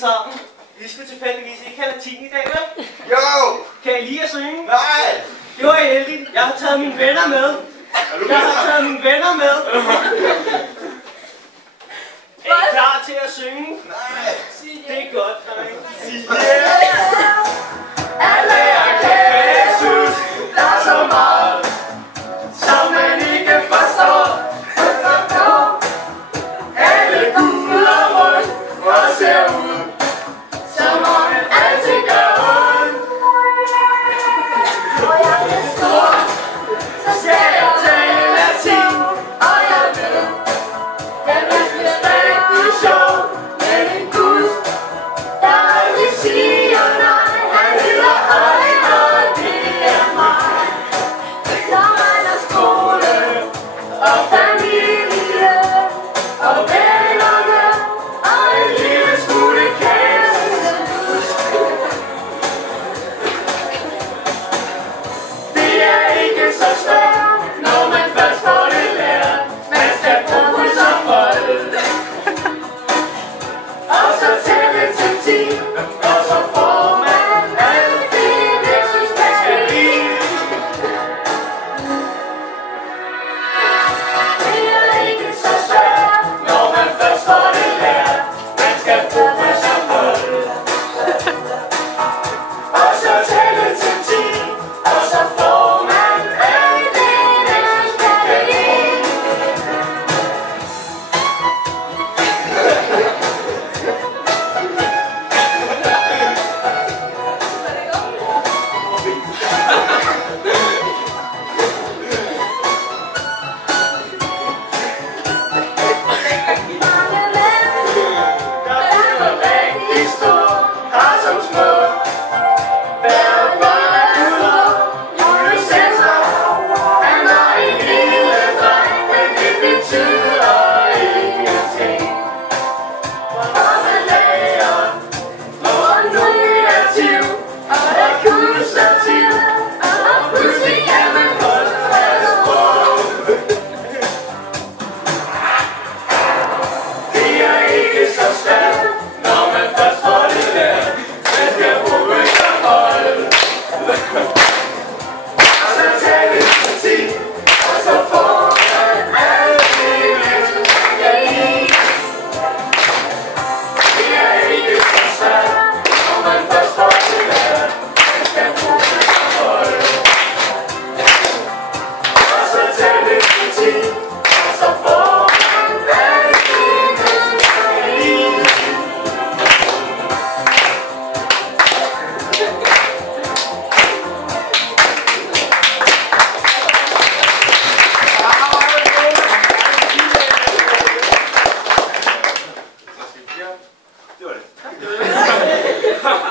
sammen. Vi skal tilfældigvis ikke have latin i dag, vel? Jo! Kan I lide at synge? Nej! Det var heldigt. Jeg har taget mine venner med. Jeg har taget mine venner med. Er I klar til at synge? Nej!